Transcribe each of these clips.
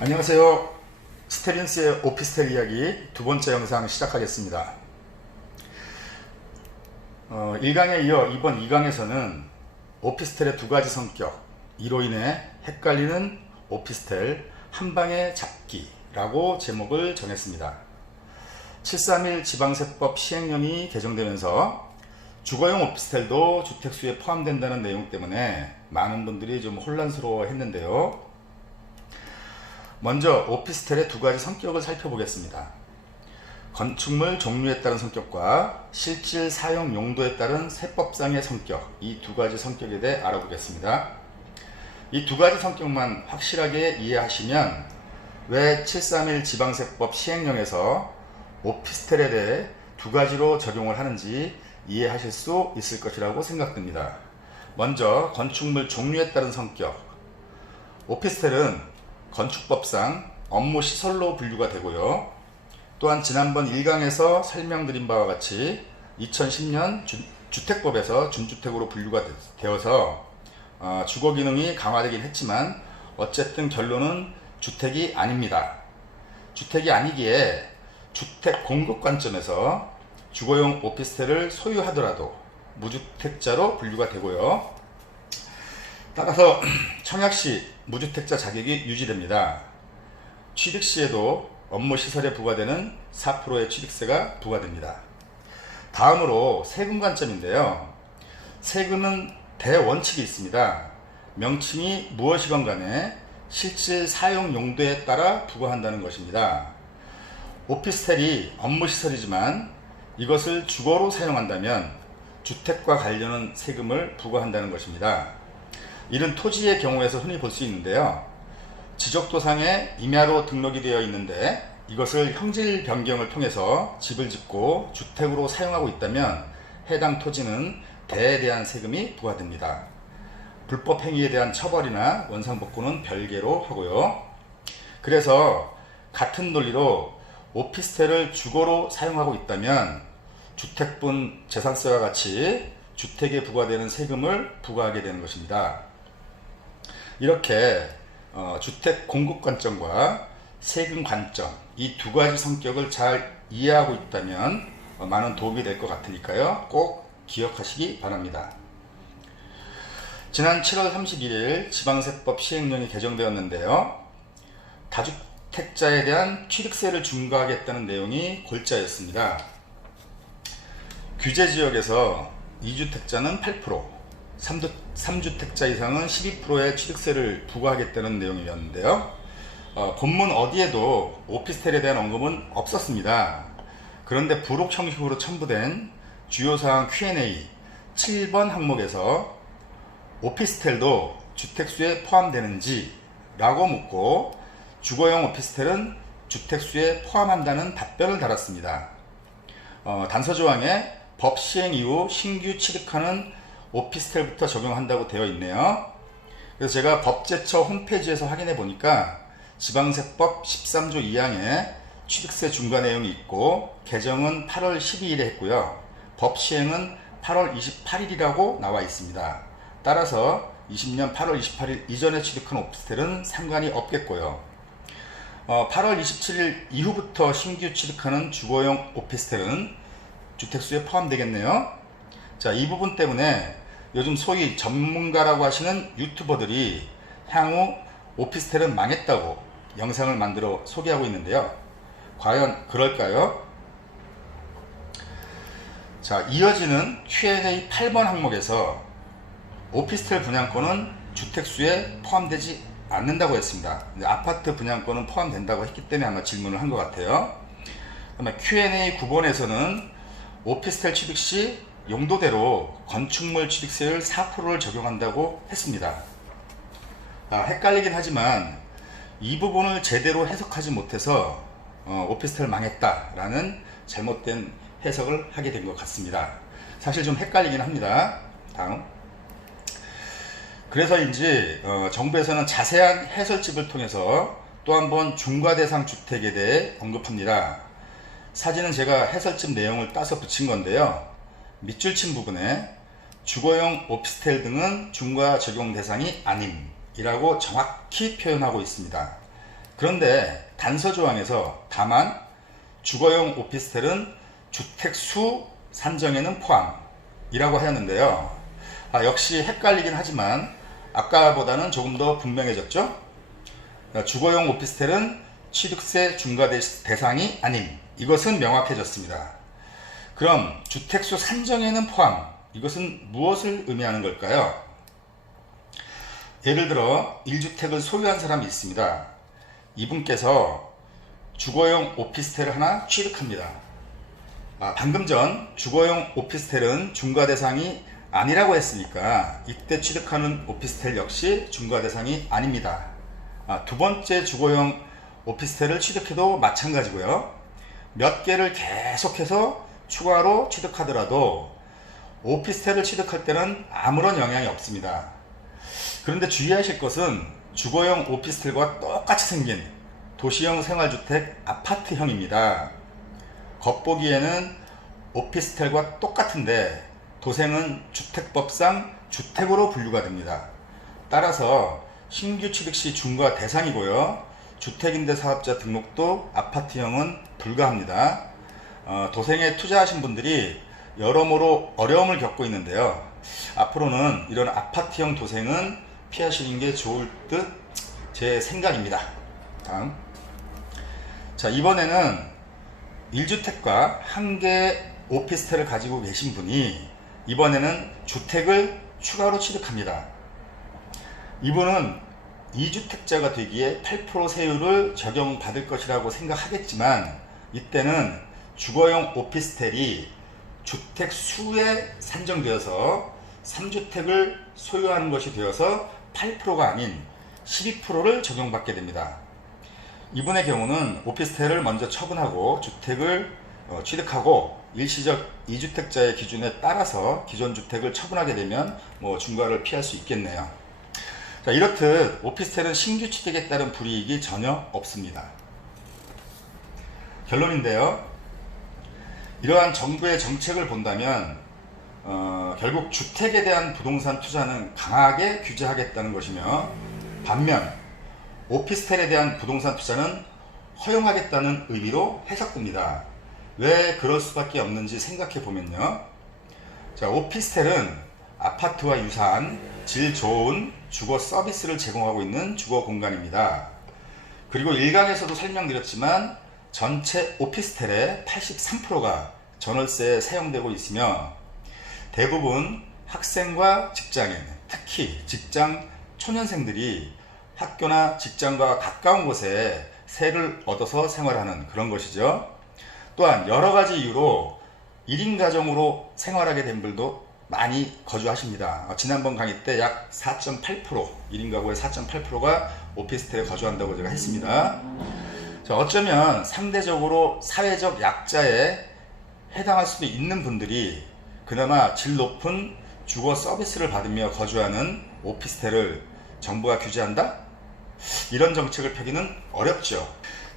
안녕하세요. 스테린스의 오피스텔 이야기 두 번째 영상 시작하겠습니다. 1강에 이어 이번 2강에서는 오피스텔의 두 가지 성격, 이로 인해 헷갈리는 오피스텔 한방에 잡기라고 제목을 정했습니다. 731 지방세법 시행령이 개정되면서 주거용 오피스텔도 주택수에 포함된다는 내용 때문에 많은 분들이 좀 혼란스러워 했는데요. 먼저 오피스텔의 두 가지 성격을 살펴보겠습니다. 건축물 종류에 따른 성격과 실질 사용 용도에 따른 세법상의 성격, 이 두 가지 성격에 대해 알아보겠습니다. 이 두 가지 성격만 확실하게 이해하시면 왜 731 지방세법 시행령에서 오피스텔에 대해 두 가지로 적용을 하는지 이해하실 수 있을 것이라고 생각됩니다. 먼저 건축물 종류에 따른 성격. 오피스텔은 건축법상 업무시설로 분류가 되고요. 또한 지난번 1강에서 설명드린 바와 같이 2010년 주택법에서 준주택으로 분류가 되어서 주거기능이 강화되긴 했지만 어쨌든 결론은 주택이 아닙니다. 주택이 아니기에 주택 공급 관점에서 주거용 오피스텔을 소유하더라도 무주택자로 분류가 되고요. 따라서 청약시 무주택자 자격이 유지됩니다. 취득시에도 업무시설에 부과되는 4%의 취득세가 부과됩니다. 다음으로 세금 관점인데요. 세금은 대원칙이 있습니다. 명칭이 무엇이건 간에 실질 사용 용도에 따라 부과한다는 것입니다. 오피스텔이 업무시설이지만 이것을 주거로 사용한다면 주택과 관련한 세금을 부과한다는 것입니다. 이런 토지의 경우에서 흔히 볼 수 있는데요. 지적도상에 임야로 등록이 되어 있는데 이것을 형질 변경을 통해서 집을 짓고 주택으로 사용하고 있다면 해당 토지는 대에 대한 세금이 부과됩니다. 불법 행위에 대한 처벌이나 원상복구는 별개로 하고요. 그래서 같은 논리로 오피스텔을 주거로 사용하고 있다면 주택분 재산세와 같이 주택에 부과되는 세금을 부과하게 되는 것입니다. 이렇게 주택 공급 관점과 세금 관점, 이 두 가지 성격을 잘 이해하고 있다면 많은 도움이 될 것 같으니까요. 꼭 기억하시기 바랍니다. 지난 7월 31일 지방세법 시행령이 개정되었는데요. 다주택자에 대한 취득세를 중과하겠다는 내용이 골자였습니다. 규제지역에서 2주택자는 8%, 3주택자 이상은 12%의 취득세를 부과하겠다는 내용이었는데요. 본문 어디에도 오피스텔에 대한 언급은 없었습니다. 그런데 부록 형식으로 첨부된 주요사항 Q&A 7번 항목에서 오피스텔도 주택수에 포함되는지 라고 묻고 주거용 오피스텔은 주택수에 포함한다는 답변을 달았습니다. 단서조항에 법 시행 이후 신규 취득하는 오피스텔부터 적용한다고 되어 있네요. 그래서 제가 법제처 홈페이지에서 확인해 보니까 지방세법 13조 2항에 취득세 중과 내용이 있고 개정은 8월 12일에 했고요. 법 시행은 8월 28일이라고 나와 있습니다. 따라서 20년 8월 28일 이전에 취득한 오피스텔은 상관이 없겠고요. 8월 27일 이후부터 신규 취득하는 주거용 오피스텔은 주택수에 포함되겠네요. 자, 이 부분 때문에 요즘 소위 전문가라고 하시는 유튜버들이 향후 오피스텔은 망했다고 영상을 만들어 소개하고 있는데요. 과연 그럴까요? 자, 이어지는 Q&A 8번 항목에서 오피스텔 분양권은 주택수에 포함되지 않는다고 했습니다. 아파트 분양권은 포함된다고 했기 때문에 아마 질문을 한 것 같아요. 그다음에 Q&A 9번에서는 오피스텔 취득 시 용도대로 건축물 취득세율 4%를 적용한다고 했습니다. 헷갈리긴 하지만 이 부분을 제대로 해석하지 못해서 오피스텔 망했다라는 잘못된 해석을 하게 된 것 같습니다. 사실 좀 헷갈리긴 합니다. 다음. 그래서인지 정부에서는 자세한 해설집을 통해서 또 한 번 중과대상 주택에 대해 언급합니다. 사진은 제가 해설집 내용을 따서 붙인 건데요. 밑줄 친 부분에 주거용 오피스텔 등은 중과 적용 대상이 아님이라고 정확히 표현하고 있습니다. 그런데 단서 조항에서 다만 주거용 오피스텔은 주택수 산정에는 포함이라고 하였는데요. 역시 헷갈리긴 하지만 아까보다는 조금 더 분명해졌죠. 주거용 오피스텔은 취득세 중과 대상이 아님, 이것은 명확해졌습니다. 그럼 주택수 산정에는 포함, 이것은 무엇을 의미하는 걸까요? 예를 들어 1주택을 소유한 사람이 있습니다. 이분께서 주거용 오피스텔을 하나 취득합니다. 방금 전 주거용 오피스텔은 중과 대상이 아니라고 했으니까 이때 취득하는 오피스텔 역시 중과 대상이 아닙니다. 두 번째 주거용 오피스텔을 취득해도 마찬가지고요. 몇 개를 계속해서 추가로 취득하더라도 오피스텔을 취득할 때는 아무런 영향이 없습니다. 그런데 주의하실 것은 주거용 오피스텔과 똑같이 생긴 도시형 생활주택 아파트형입니다. 겉보기에는 오피스텔과 똑같은데 도생은 주택법상 주택으로 분류가 됩니다. 따라서 신규 취득 시 중과 대상이고요. 주택임대사업자 등록도 아파트형은 불가합니다. 도생에 투자하신 분들이 여러모로 어려움을 겪고 있는데요. 앞으로는 이런 아파트형 도생은 피하시는 게 좋을 듯 제 생각입니다. 다음. 자, 이번에는 1주택과 한 개의 오피스텔을 가지고 계신 분이 이번에는 주택을 추가로 취득합니다. 이분은 2주택자가 되기에 8% 세율을 적용받을 것이라고 생각하겠지만 이때는 주거용 오피스텔이 주택 수에 산정되어서 3주택을 소유하는 것이 되어서 8%가 아닌 12%를 적용받게 됩니다. 이분의 경우는 오피스텔을 먼저 처분하고 주택을 취득하고 일시적 2주택자의 기준에 따라서 기존 주택을 처분하게 되면 중과를 피할 수 있겠네요. 자, 이렇듯 오피스텔은 신규 취득에 따른 불이익이 전혀 없습니다. 결론인데요. 이러한 정부의 정책을 본다면 결국 주택에 대한 부동산 투자는 강하게 규제하겠다는 것이며 반면 오피스텔에 대한 부동산 투자는 허용하겠다는 의미로 해석됩니다. 왜 그럴 수밖에 없는지 생각해 보면요. 자, 오피스텔은 아파트와 유사한 질 좋은 주거 서비스를 제공하고 있는 주거 공간입니다. 그리고 1강에서도 설명드렸지만 전체 오피스텔의 83%가 전월세에 사용되고 있으며 대부분 학생과 직장인, 특히 직장 초년생들이 학교나 직장과 가까운 곳에 세를 얻어서 생활하는 그런 것이죠. 또한 여러가지 이유로 1인 가정으로 생활하게 된 분들도 많이 거주하십니다. 지난번 강의 때 약 4.8%, 1인 가구의 4.8%가 오피스텔에 거주한다고 제가 했습니다. 자, 어쩌면 상대적으로 사회적 약자에 해당할 수도 있는 분들이 그나마 질 높은 주거 서비스를 받으며 거주하는 오피스텔을 정부가 규제한다? 이런 정책을 펴기는 어렵죠.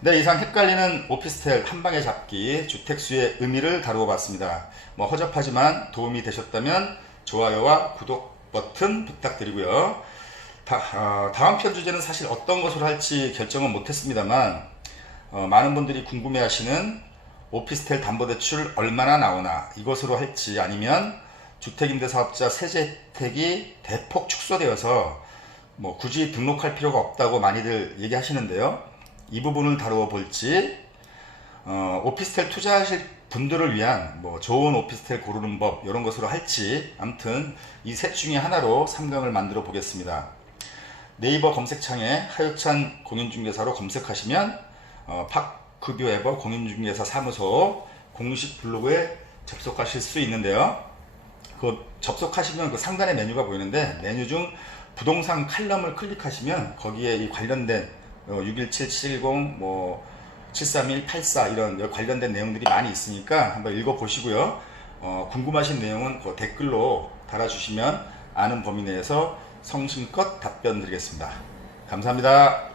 네, 이상 헷갈리는 오피스텔 한방에 잡기 주택수의 의미를 다루어 봤습니다. 허접하지만 도움이 되셨다면 좋아요와 구독 버튼 부탁드리고요. 다음 편 주제는 사실 어떤 것으로 할지 결정은 못했습니다만 많은 분들이 궁금해하시는 오피스텔 담보대출 얼마나 나오나 이것으로 할지 아니면 주택임대사업자 세제 혜택이 대폭 축소되어서 굳이 등록할 필요가 없다고 많이들 얘기하시는데요. 이 부분을 다루어 볼지 오피스텔 투자하실 분들을 위한 좋은 오피스텔 고르는 법 이런 것으로 할지 아무튼 이 셋 중에 하나로 3강을 만들어 보겠습니다. 네이버 검색창에 하효찬 공인중개사로 검색하시면 파크뷰 에버 공인중개사 사무소 공식 블로그에 접속하실 수 있는데요. 접속하시면 상단에 메뉴가 보이는데 메뉴 중 부동산 칼럼을 클릭하시면 거기에 이 관련된 61770 73184 이런 관련된 내용들이 많이 있으니까 한번 읽어보시고요. 궁금하신 내용은 댓글로 달아주시면 아는 범위 내에서 성심껏 답변 드리겠습니다. 감사합니다.